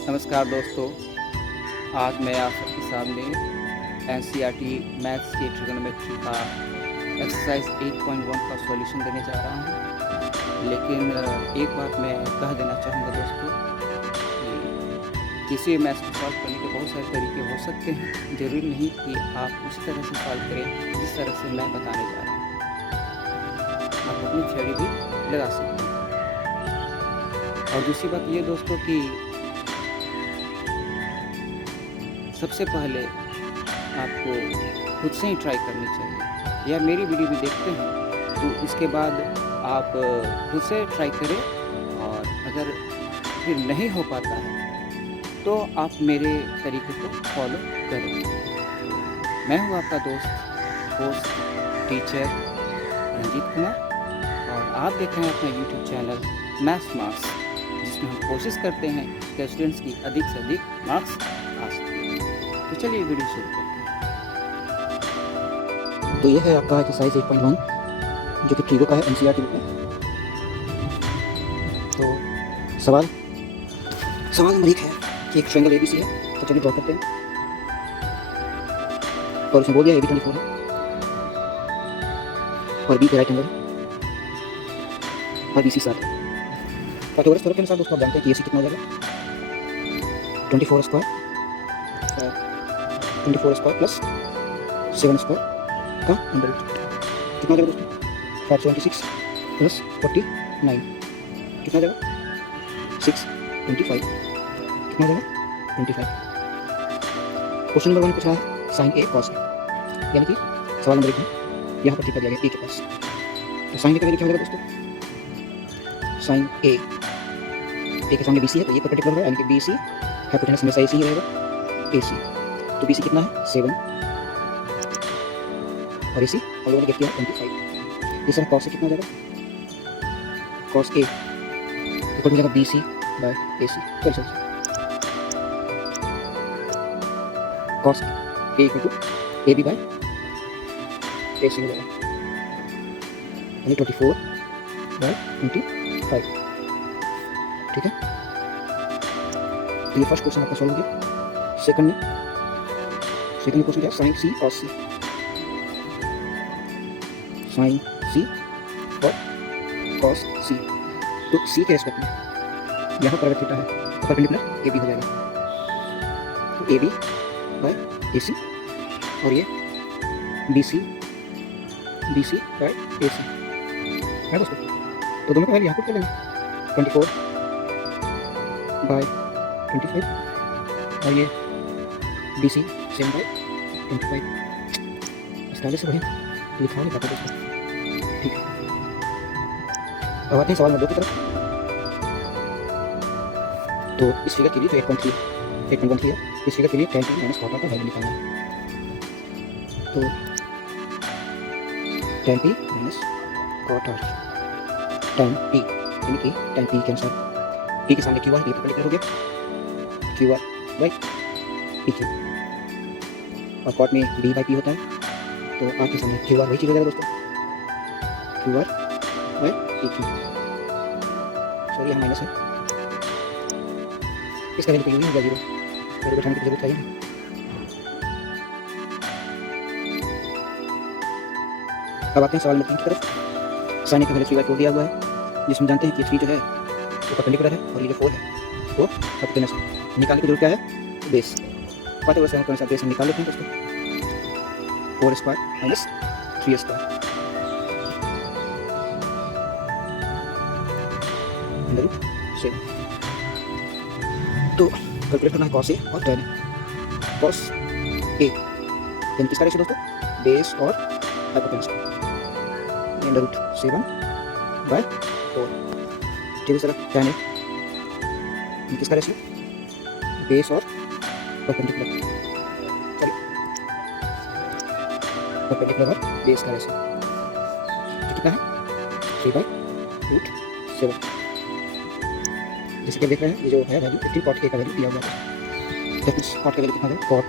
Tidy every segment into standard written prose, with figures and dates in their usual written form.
नमस्कार दोस्तों, आज मैं आप सबके सामने एनसीईआरटी मैथ्स की ट्रिग्नोमेट्री का एक्सरसाइज 8.1 का सॉल्यूशन देने जा रहा हूं। लेकिन एक बात मैं कह देना चाहूँगा दोस्तों कि किसी भी मैथ्स को सॉल्व करने के बहुत सारे तरीके हो सकते हैं। ज़रूरी नहीं कि आप उसी तरह से सॉल्व करें जिस तरह से मैं बताने जा रहा हूँ। आप अपनी थ्योरी भी लगा सकते हैं। और दूसरी बात ये दोस्तों कि सबसे पहले आपको खुद से ही ट्राई करनी चाहिए, या मेरी वीडियो भी देखते हैं तो इसके बाद आप खुद से ट्राई करें, और अगर फिर नहीं हो पाता है तो आप मेरे तरीके को फॉलो करें। मैं हूँ आपका दोस्त, होस्ट, टीचर रंजीत कुमार, और आप देख रहे हैं अपना यूट्यूब चैनल मैथ्स मार्क्स, जिसमें हम कोशिश करते हैं कि स्टूडेंट्स की अधिक से अधिक मार्क्स आ सकें। तो चलिए वीडियो शुरू करते हैं। तो ये है आपका एक्सरसाइज 8.1 जो कि ट्रिगो का है एनसीईआरटी बुक में। तो सवाल नंबर 1 है कि एक ट्रायंगल एबीसी है, तो चलिए ड्रॉ करते हैं। और उसने बोल दिया AB 24 है और बी पे राइट एंगल है और BC 7 है। पाइथागोरस थ्योरम के अनुसार दोस्तों आप जानते हैं कि AC कितना हो जाएगा 24 स्क्वायर प्लस 7 स्क्वायर का अंडर रूट कितना हो जाएगा दोस्तों 576 प्लस 49 कितना हो जाएगा 625 कितना हो जाएगा 25। क्वेश्चन नंबर 1 पूछ रहा है साइन ए कॉस ए, यानी कि सवाल नंबर 1 में यहाँ पर टिका दिया गया ए के पास। तो साइन ए का वैल्यू क्या हो जाएगा दोस्तों, साइन ए के सामने BC है तो ये परपेंडिकुलर है, यानी कि BC हाइपोटेनस हमेशा AC ही रहेगा AC। तो BC कितना है 7 और AC हम लोगों ने गेट किया 25। इस तरह cos A कितना हो जाएगा, cos A इक्वल हो जाएगा BC बाय AC। चल cos A equal to AB by AC हो जाएगा, यानी 24 बाय 25। ठीक है, तो ये फर्स्ट क्वेश्चन आपका सॉल्व हो गया। सेकंड क्वेश्चन क्या है, sine C cos C, sine C और cos C। तो C के रेस्पेक्ट में यहाँ पर अगर थीटा है तो परपेंडिकुलर AB हो जाएगा, तो AB बाय AC, और ये BC बाय AC है दोस्तों। तो दोनों को वैल्यू यहाँ पुट कर लेंगे 24 बाय 25 और ये BC 7 बाय 25। इस काले से बढ़िया लिखा नहीं पाता दोस्तों। ठीक है, अब आते हैं सवाल नंबर 2 की तरफ। तो इस फिगर के लिए जो 8.13 है, इस फिगर के लिए tan P minus cot R का वैल्यू निकालना है। तो tan P minus cot R, tan P यानी कि tan P के अनुसार P के सामने QR, ये परपेंडिकुलर हो गया QR बाय PQ, और cot में B बाय P होता है, तो R के सामने QR वही चीज़ हो जाएगा दोस्तों, QR बाय PQ। सॉरी यहाँ माइनस है, इसका वैल्यू तो यूँ ही होगा 0, वैल्यू बैठाने की जरूरत है ही नहीं। अब आते हैं सवाल नंबर 3 की तरफ। साइन का वैल्यू 3/4 दिया हुआ है, जिसमें जानते हैं कि 3 जो है वो परपेंडिकुलर है और ये जो 4 है वो हाइपोटेनस है। निकालने की जरूरत क्या है, बेस। पाइथागोरस थ्योरम के अनुसार बेस हम निकाल लेते हैं दोस्तों, 4 square minus 3 square under root 7। तो कैलकुलेट करना है cos A और tan A। cos A यानी किसका रेशियो दोस्तों, बेस और हाइपोटेनस का, अंडर रूट 7 बाय 4। ठीक है सर, tan A यानी किसका रेशियो, बेस और परपेंडिकुलर, सॉरी परपेंडिकुलर और बेस का रेशियो कितना है 3 बाय रूट 7। जैसे कि देख रहे हैं ये जो है वैल्यू 15 cot A का वैल्यू दिया हुआ है, तो cot का वैल्यू कितना है cot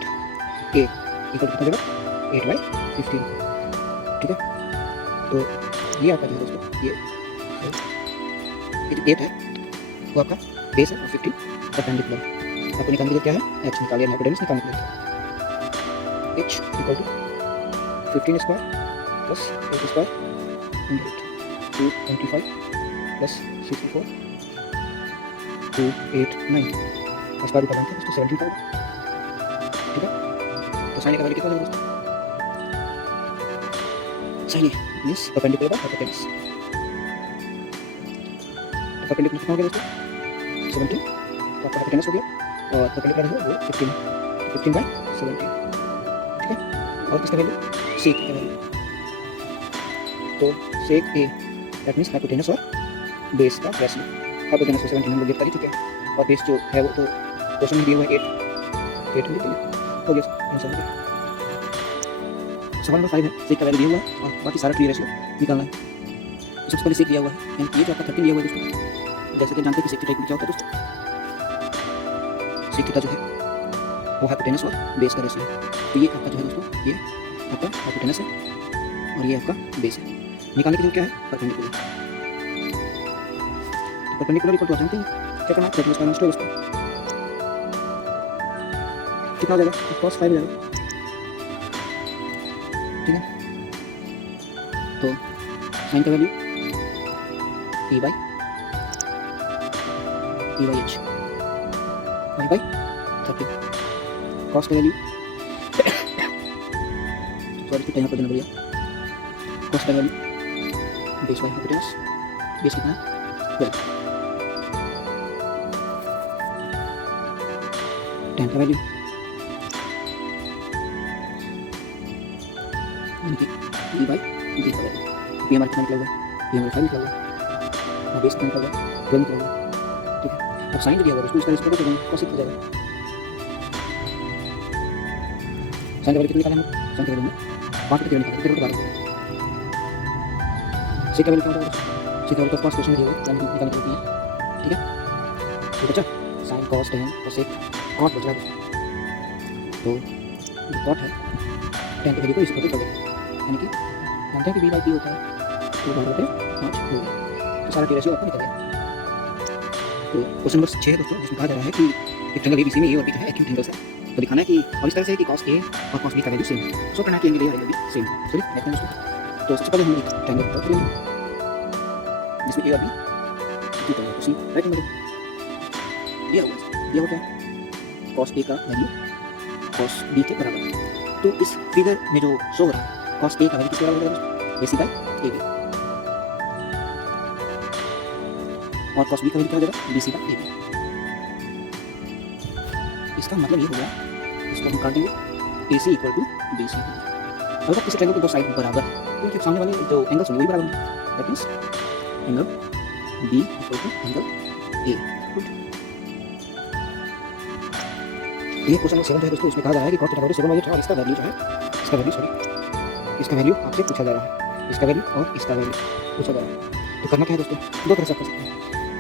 A इक्वल कितना देगा 8 बाय 15। ठीक है, तो ये आपका जो है दोस्तों, ये जो 8 है वो आपका बेस है और 15 परपेंडिकुलर। आपको निकालने के लिए क्या है, एच निकालिए, हाइपोटेनस निकालने के लिए H equal to 15 square plus 8 square 225 plus 64 289 square root बनाते हैं दोस्तों 17 का होगा, ठीक है। तो साइन का वैल्यू कितना होगा दोस्तों, sine means perpendicular by hypotenuse, तो परपेंडिकुलर कितना हो गया दोस्तों 17, तो आपका हाइपोटेनस हो गया और परपेंडिकुलर है वो 15 बाय 17, ठीक है। और किसका वैल्यू, सेक का वैल्यू, तो सेक ए दैट मींस हाइपोटेनस और बेस का रेशियो, हाइपोटेनस को 17 हम लोग गिफ्ट कर ही चुके हैं और बेस जो है वो तो क्वेश्चन में दिया हुआ है 8 में लिख दिया, हो गया आंसर हो गया। सवाल नंबर 5 है, सेक का वैल्यू दिया हुआ है और बाकी सारा ट्री रेशियो निकालना है। तो सबसे पहले सेक दिया हुआ है एंड ये जो आपका 13 दिया हुआ है दोस्तों, जैसे कि जानते हैं कि सेक थीटा क्या होता है दोस्तों, सेक थीटा जो है वो हाइपोटेनस और बेस का रेशियो है। तो ये आपका जो है दोस्तों, ये आपका हाइपोटेनस है और ये आपका बेस है। निकालने के लिए क्या है, परपेंडिकुलर, तो परपेंडिकुलर इक्वल टू जानते हैं क्या करना है, थर्टी स्क्वायर माइनस 12 स्क्वायर कितना हो जाएगा, cos 5 हो जाएगा, ठीक है। तो साइन का value e by H y by 30, cos का वैल्यू सॉरी तो यहाँ पर देना बढ़िया, कॉस का value base by hypotenuse, base कितना 12, tan का वैल्यू यानी कि e बाई d का वैल्यू, ये हमारा कितना निकला हुआ है, ये हमारा 5 निकला हुआ है और बेस कितना निकला हुआ है 12 निकला हुआ है, ठीक है। अब साइन दिया हुआ है उसको इसका रिस्पेक्ट करेंगे cos हो जाएगा, साइन का वैल्यू कितना निकाला हम, साइन का वैल्यू में 5 का निकाला, कितने का 12 सेक का वैल्यू क्या होगा, सेक का वैल्यू तो 5 क्वेश्चन में दिया हुआ है निकालने के लिए, ठीक है। तो बच्चा साइन cos tan और सेक cot बच रहा है, तो जो cot है tan की वैल्यू को इस पर कर देंगे, यानी कि जानते हैं कि b/p होता है तो 12/5 हो गया, तो सारा टी रेशियो आपको निकल गया। तो क्वेश्चन नंबर 6 दोस्तों, जिसमें कहा जा रहा है कि एक ट्रायंगल ABC में ए और बी जो है एक्यूट एंगल्स है, तो दिखाना है कि और इस तरह से है कि cos A और cos B का वैल्यू सेम है, सो करना है कि एंगल A और एंगल B सेम है। चलिए देखते हैं दोस्तों, तो सबसे पहले हम एक ट्रायंगल ड्रॉ करेंगे जिसमें A और B एक्यूट एंगल, तो सी राइट एंगल दिया हुआ क्या है, cos A का वैल्यू cos B के बराबर है। तो इस फिगर में जो शो हो रहा है cos A का वैल्यू किसके बराबर है दोस्तों, AC बाई AB, और cos B का वैल्यू क्या हो जाएगा, BC बाई AB। इसका मतलब ये हो गया, इसको हम काट देंगे AC इक्वल टू BC। अगर किसी ट्रायंगल की दो साइड बराबर है तो उनके सामने वाले जो एंगल्स होंगे वही बराबर होंगे, that means angle B equal to angle A। ये क्वेश्चन नंबर 7 जो है दोस्तों, इसमें कहा जा रहा है कि cos थीटा 7 था और इसका वैल्यू जो है, इसका वैल्यू आपसे पूछा जा रहा है, इसका वैल्यू और इसका वैल्यू पूछा जा रहा है। तो करना क्या है दोस्तों, दो तरह से कर सकते हैं,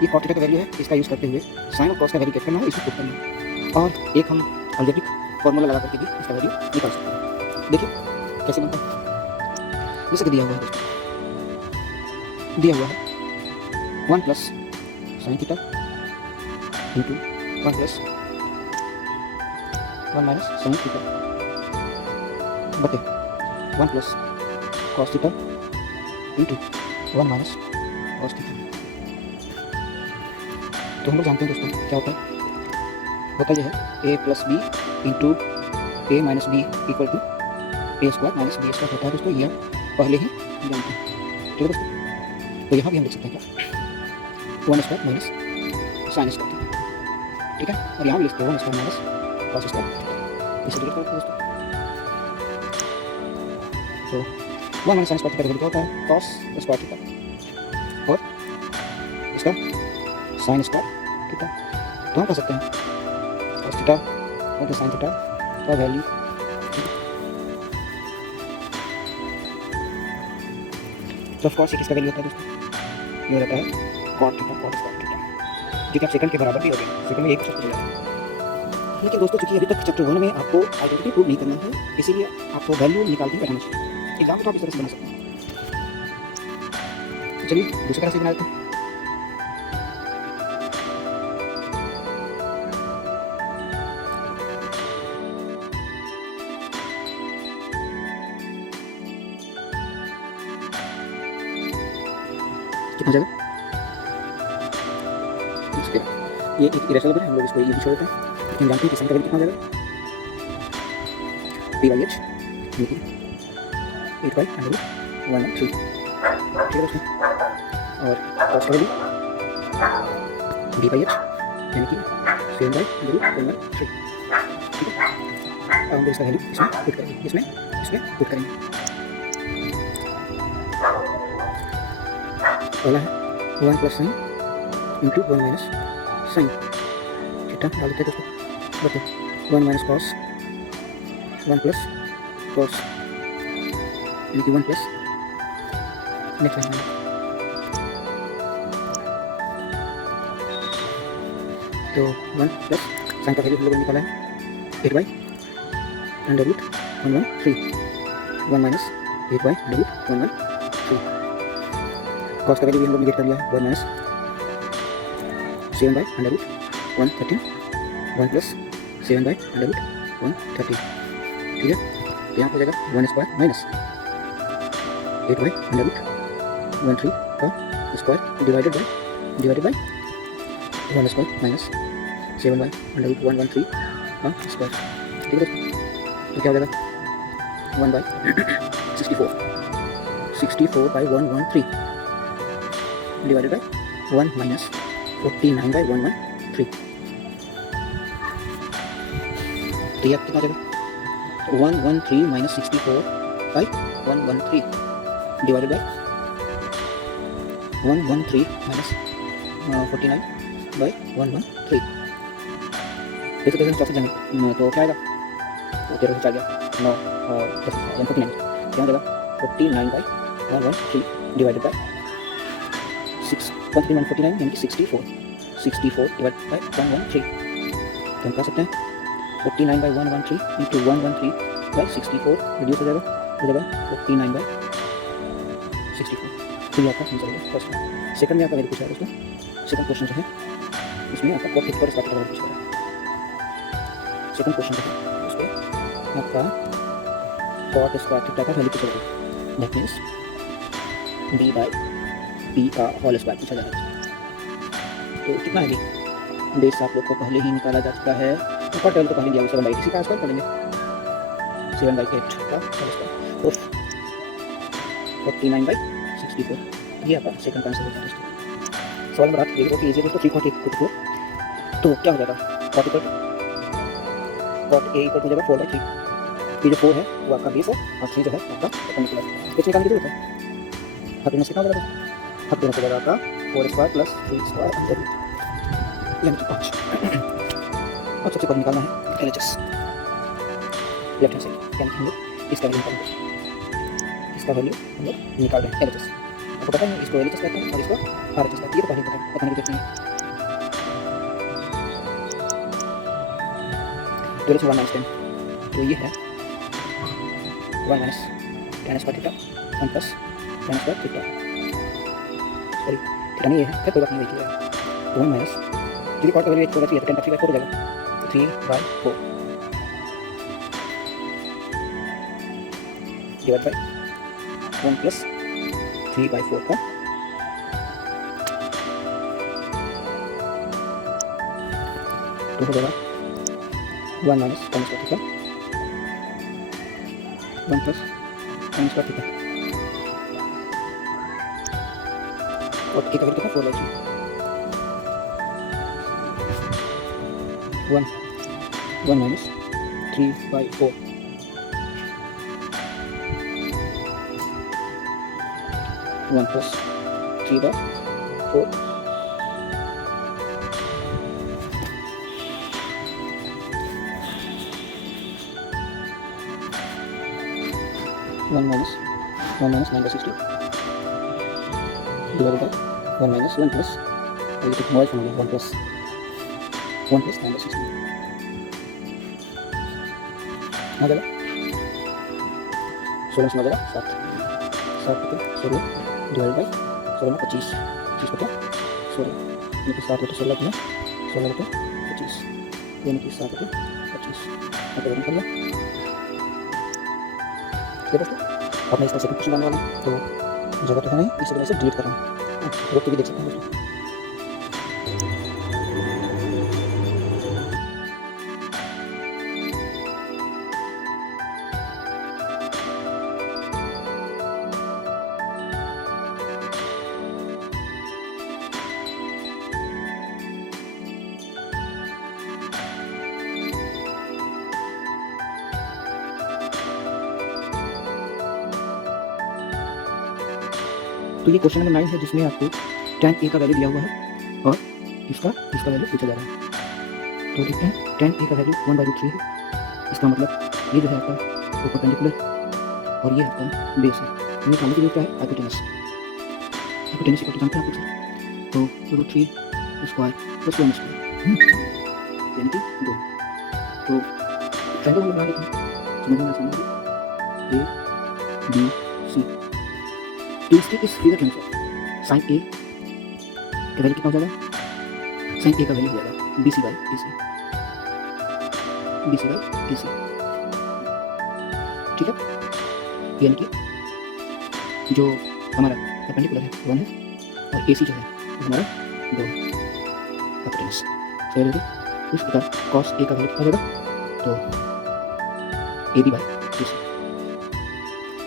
ये cos थीटा का वैल्यू है, इसका यूज़ करते हुए साइन और cos का वैल्यू गेट करना है, इसको पुट करना है, और एक हम अलजेब्रिक फॉर्मूला लगा करके भी इसका वैल्यू निकाल सकते हैं। देखिए कैसे बनता है, जैसे कि दिया हुआ है दोस्तों, दिया हुआ है 1 plus sine theta into 1 plus 1 minus sine theta बटे 1 plus cos theta into 1 minus cos theta. तो हम लोग जानते हैं दोस्तों क्या होता है यह है a plus B into A minus B equal to A square minus B square होता है दोस्तों, ये पहले ही जानते हैं, ठीक है दोस्तों। तो यहाँ भी हम लिख सकते हैं क्या, 1 स्क्वायर माइनस साइन स्क्वायर, ठीक है, और यहाँ भी लिखते हैं 1 स्क्वायर माइनस कॉस स्क्वायर, इसे डिलीट करते हैं दोस्तों। तो 1 माइनस साइन स्क्वायर थीटा क्या होता है, कॉस स्क्वायर थीटा, और इसका साइन स्क्वायर थीटा। तो हम कह सकते हैं cos थीटा और साइन थीटा का वैल्यू तो ऑफ कोर्स किसका वैल्यू होता है दोस्तों, ये रहता है cot theta cot square theta, जो कि आप सेकंड के बराबर भी हो गया, सेकंड में एक शब्द हो जाएगा। लेकिन दोस्तों चूंकि अभी तक चैप्टर 1 में आपको आइडेंटिटी प्रूव नहीं करना है, इसीलिए आपको वैल्यू निकाल के बैठाना चाहिए, एग्जाम में तो आप इस तरह से बना सकते हैं। चलिए दूसरी तरह से बना लेते हैं। कितना जाएगा? उसके बाद ये एक इरेशनल है, हम लोग इसको ये छोड़ देते हैं, लेकिन जानते हैं कि साइन का वैल्यू कितना जाएगा? पी बाई एच यानी कि 8/√1/3, ठीक है दोस्तों। और कॉस का वैल्यू बी बाई एच यानी कि 7/√1/3, ठीक है। अब हम इसका वैल्यू इसमें पुट करेंगे, इसमें पुट करेंगे। पहला है 1 plus sine into 1 minus sine, theta डाल देते हैं दोस्तों। बताओ 1 माइनस कॉस 1 प्लस कॉस यानी कि 1 प्लस नेक्स्ट लाइन में, तो 1 प्लस साइन का वैल्यू हम लोगों ने निकाला है 8/√1/3, 1 माइनस 8/√1/3। कॉस का वैल्यू भी हम लोग ने गेट कर लिया है 1 माइनस 7/√113, 1 प्लस 7/√113, ठीक है। तो यहाँ हो जाएगा 1 स्क्वायर माइनस 8/√113 का square divided by 1 square minus 7/√113 का स्क्वायर, ठीक है दोस्तों। तो क्या हो जाएगा 1/64/113 डिवाइडेड बाई 1 माइनस 49/113, तो यह कितना जाएगा? 113 माइनस 64/113 डिवाइडेड बाई 113 माइनस 49/113। देखो कैसे चौसठ जाएंगे तो क्या आएगा? तो 13 से 4 गया 9 और 10 यानी 49, क्या हो जाएगा? 49/113 डिवाइडेड बाई 113 यानी कि 64 डिवाइड बाई 113, तो हम कह सकते हैं 49/113 इंटू 113/64 रिड्यूस हो जाएगा 49/64। तो ये आपका आंसर होगा फर्स्ट में। सेकंड में आपका वैल्यू पूछा है दोस्तों, सेकंड क्वेश्चन जो है उसमें आपका कॉट थीटा स्क्वायर थीटा पूछा है। सेकंड क्वेश्चन जो है उसमें आपका कॉट स्क्वायर थीटा का वैल्यू पूछा जाएगा, दैट मीन्स b/p का होल स्क्वायर पूछा जाएगा। तो कितना है बेस आप लोग को पहले ही निकाला जा चुका है, ऊपर टेबल तो पहले दिया 7/8, इसी का स्क्वायर कर लेंगे 7/8 का होल स्क्वायर और 49/64, ये आपका सेकंड आंसर होगा दोस्तों। सवाल नंबर 8 देखिए बहुत ईजी है दोस्तों, 3/4 तो क्या हो जाएगा? कॉट ए इक्वल हो जाएगा 4/3, ये जो 4 है वो आपका बेस है और 3 जो है आपका परपेंडिकुलर, कुछ निकालने की जरूरत है। हाफ इनवर्स कितना हो जाएगा? हाफ इनवर्स हो जाएगा आपका 4 स्क्वायर प्लस 3 स्क्वायर अंदर यानी कि 5। अब सबसे पहले निकालना है LHS लेफ्ट हैंड साइड, यानी कि हम लोग इसका वैल्यू निकालेंगे, इसका वैल्यू हम लोग निकाल रहे हैं LHS। आपको पता है इसको LHS कहते हैं और इसको RHS कहते हैं, ये तो पहले बताने की जरूरत नहीं है। 12 से 1 माइनस 10, तो ये है 1 minus tan square theta 1 plus tan square theta, sorry theta नहीं ये है, कोई बात नहीं, वही है 1 माइनस, क्योंकि कॉट का वैल्यू 1/3 है तो 10/3/4 हो जाएगा 3/4 डिवाइड बाई 1 प्लस 3/4 का तो हो जाएगा 1 minus tan square theta 1 plus tan square theta और एक अगर कितना 4/3 1 minus 3/4 1 plus 3/4 1 minus 9/60 divided by 1 minus 1 plus ये तो मोबाइल फोन हो गया 1 plus 9/60 आ जाएगा 16 से आ जाएगा 7 बटे 16 डिवाइड बाई 16 में 25 बटे 16 यानी कि 7 बटे 16 कितना 16 बटे 25 यानी कि 7 बटे 25 आपको कर लिया। ठीक है दोस्तों, अब मैं इसका सेकंड क्वेश्चन बनाने वाला हूँ, तो जगह तो है नहीं, इस वजह से डिलीट कर रहा हूँ। रोक के भी देख सकते हैं दोस्तों। तो ये क्वेश्चन नंबर 9 है जिसमें आपको tan a का वैल्यू दिया हुआ है और इसका वैल्यू पूछा जा रहा है। तो देखते हैं tan a का वैल्यू 1/3 है। इसका मतलब ये जो है आपका परपेंडिकुलर और ये आपका बेस है। ये निकालने के लिए क्या है हाइपोटेनस। हाइपोटेनस इक्वल टू जानते हैं आप लोग, तो √3 स्क्वायर प्लस 1 स्क्वायर यानी कि 2। तो ट्रायंगल हम लोग बना लेते हैं, समझ में आसानी होगी। ए बी सी तो इसके इस फिगर के अनुसार साइन ए का वैल्यू कितना हो जाएगा, साइन ए का वैल्यू हो जाएगा BC by AC, BC by AC, ठीक है। यानी कि जो हमारा परपेंडिकुलर है 1 है और AC जो है वो हमारा 2 है हाइपोटेनस। सही है। इस प्रकार cos A का वैल्यू कितना हो जाएगा, तो AB by AC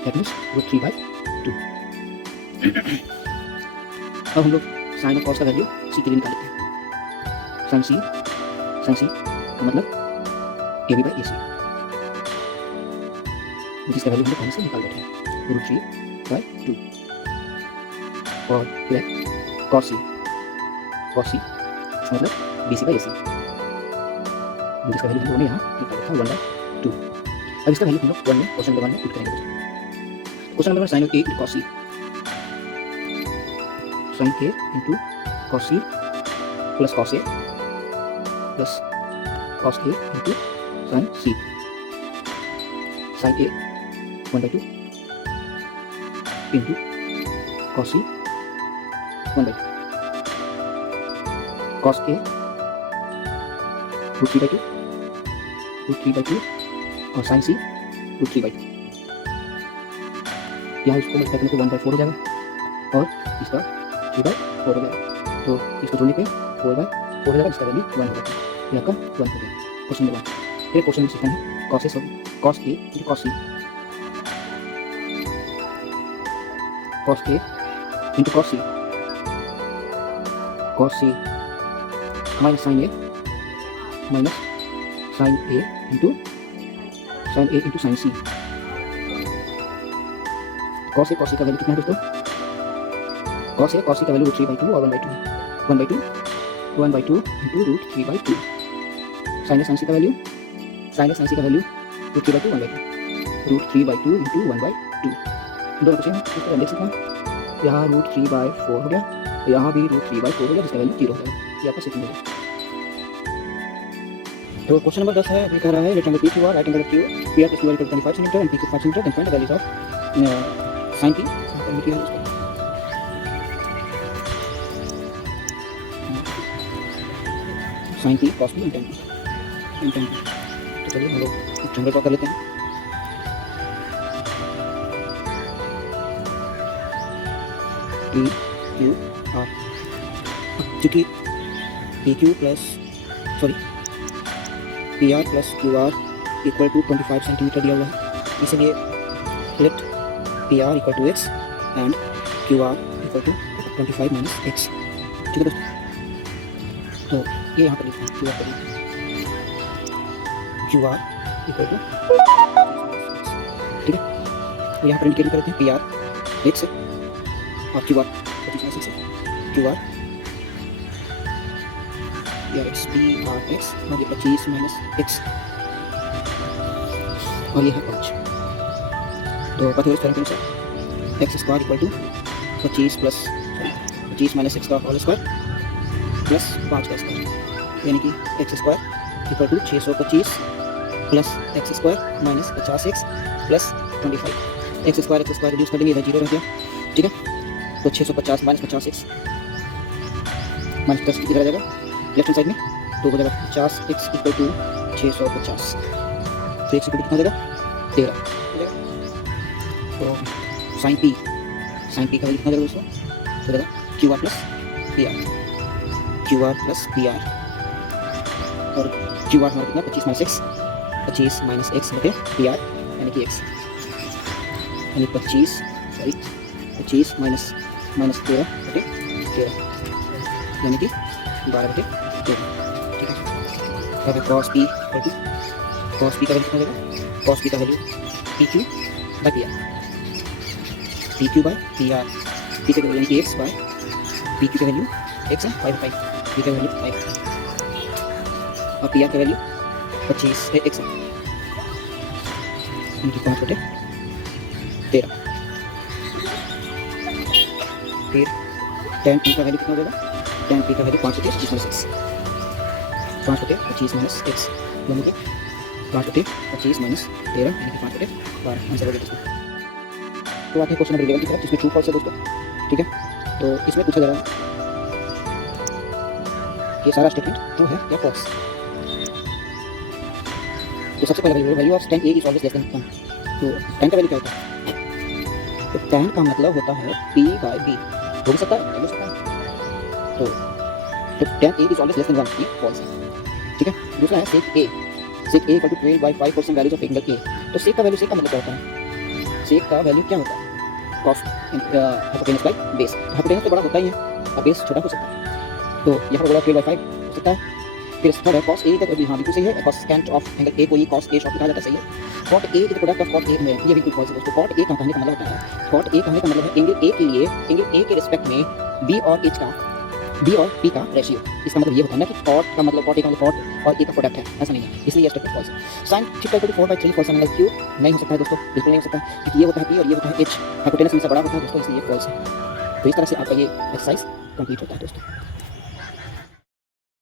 that means √3/2। अब हम लोग साइन और कॉस का वैल्यू सी के लिए निकाल लेते हैं। साइन सी का मतलब ए बी बाई ए सी, जिसका वैल्यू हम लोग पहले से निकाल बैठे हैं √3/2। और फिर है कॉस सी इसका मतलब बी सी बाई ए सी, जिसका वैल्यू हम लोगों ने यहाँ निकाल रखा है 1/2। अब इसका वैल्यू हम लोग 1 में क्वेश्चन नंबर 1 में पुट करेंगे दोस्तों। Question number sine A into cos C, sine A into cos C plus cos A plus cos A into sine C. Sine A 1/2 into cos C 1/2, cos A √3/2 और sign सी √3/2। यहाँ इसको multiply करने पे 1/4 हो जाएगा और इसका 3/4 हो जाएगा। तो इसको जोड़ने पे 4/4 हो जाएगा, इसका वैल्यू 1 हो जाएगा। ये आपका 1 हो गया क्वेश्चन नंबर 1। फिर क्वेश्चन नंबर सेकंड है cos A into cos C, cos A into cos C minus sign A into sine C. Cos A का वैल्यू कितना है दोस्तों, कॉस ए का वैल्यू √3/2 और 1/2 है। 1/2 इंटू √3/2। साइन सी का वैल्यू √3/2 1/2, √3/2 इंटू 1/2। दोनों कुछ है इस तरह देख सकते हैं। यहाँ √3/4 हो गया, यहाँ भी √3/4 हो गया, जिसका वैल्यू 0 हो जाएगा। ये आपका सेकंड हो गया। तो क्वेश्चन नंबर 10 है, अभी कह रहा है rectangle PQR, right angle PR plus QR equal to 25 cm and PQ 5 cm, then find the values of sin P। sin P, cos P and tan P। तो चलिए हम लोग रेक्टेंगल ड्रॉ कर लेते हैं। PQR, चूँकि PR plus QR equal to 25 centimetre दिया हुआ है, इसलिए let PR equal to x and QR equal to 25 minus x। ठीक है दोस्तों, तो ये यहाँ पर लिखते हैं QR इक्वल टू, ठीक है। तो यहाँ पर इंडिकेट करते हैं PR x और QR 25 माइनस x है। QR x PR x और ये 25 माइनस x और ये है 5। तो पाइथागोरस थ्योरम के अनुसार X square equal to 25 minus X का होल स्क्वायर प्लस 5 का स्क्वायर, यानी कि X square equal to 625 plus X square minus 50x plus 25। X square reduce कर देंगे, इधर 0 रह गया, ठीक है। तो 650 माइनस 50x माइनस 10 किधर आ जाएगा लेफ्ट हैंड साइड में, तो हो जाएगा 50x इक्वल टू 650। तो x इक्वल कितना हो जाएगा 13 हो जाएगा। तो साइन पी का वैल्यू कितना जाएगा दोस्तों, तो जाएगा Q R plus P R, Q R plus P R, और क्यू आर हमारा कितना 25 माइनस एक्स, 25 माइनस एक्स बटे पी आर यानी कि एक्स, यानी 25 माइनस 13 बटे 13 यानी कि 12 बटे 13, ठीक है। अब कॉस पी का वैल्यू कितना देगा, कॉस पी का value P Q by P R, P Q by P R, P का वैल्यू यानी कि एक्स बाई पी क्यू का वैल्यू एक्स है 5/5, पी का वैल्यू 5 और पी आर का वैल्यू 25 है एक्स है, यानी कि 5 बटे 13। फिर tan पी का वैल्यू कितना देगा, tan पी का वैल्यू 5 बटे 25 माइनस एक्स, 5 बटे 25 माइनस एक्स यानी कि 5 बटे 25 माइनस 13 यानी कि 5 बटे 12 आंसर हो गया दोस्तों। तो आते हैं क्वेश्चन नंबर 11 की तरफ, जिसमें ट्रू फॉल्स है दोस्तों, ठीक है। तो इसमें पूछा जा रहा है कि सारा स्टेटमेंट ट्रू है या फॉल्स। तो सबसे पहले value of tan a is always less than 1। तो tan का वैल्यू क्या होता है, तो tan का मतलब होता है p बाय b, हो भी सकता है, हो सकता है। तो tan a is always less than 1, ये फॉल्स है, ठीक है। दूसरा है sec a इक्वल टू 12/5% वैल्यूज ऑफ एंगल a। तो sec का वैल्यू, sec का मतलब क्या होता है, sec का वैल्यू क्या होता है, cos hypotenuse by base. Hypotenuse तो बड़ा होता ही है और बेस छोटा हो सकता है, तो यहाँ पर बोला 12/5 हो सकता है। फिर थर्ड है cos a का वैल्यू, हाँ बिल्कुल सही है, cos secant of angle a को ये cos a शॉर्ट कहा जाता है, सही है। cot a is the product of cot a में, ये बिल्कुल फॉल्स है दोस्तों। cot a का कहने का मतलब होता है, cot a कहने का मतलब है एंगल a के लिए, एंगल a के रिस्पेक्ट में b और h का, b और p का रेशियो। इसका मतलब ये होता है ना कि cot का मतलब cot a का मतलब cot और a का प्रोडक्ट है, ऐसा नहीं है, इसलिए ये स्टेटमेंट फॉल्स है। sin theta equal to 4/3 for sin angle q नहीं हो सकता है दोस्तों, बिल्कुल नहीं हो सकता, क्योंकि ये होता है p और ये होता है h, हाइपोटेनस में से बड़ा होता है दोस्तों, इसलिए फॉल्स है। तो इस तरह से आपका ये एक्सरसाइज कंप्लीट होता है दोस्तों।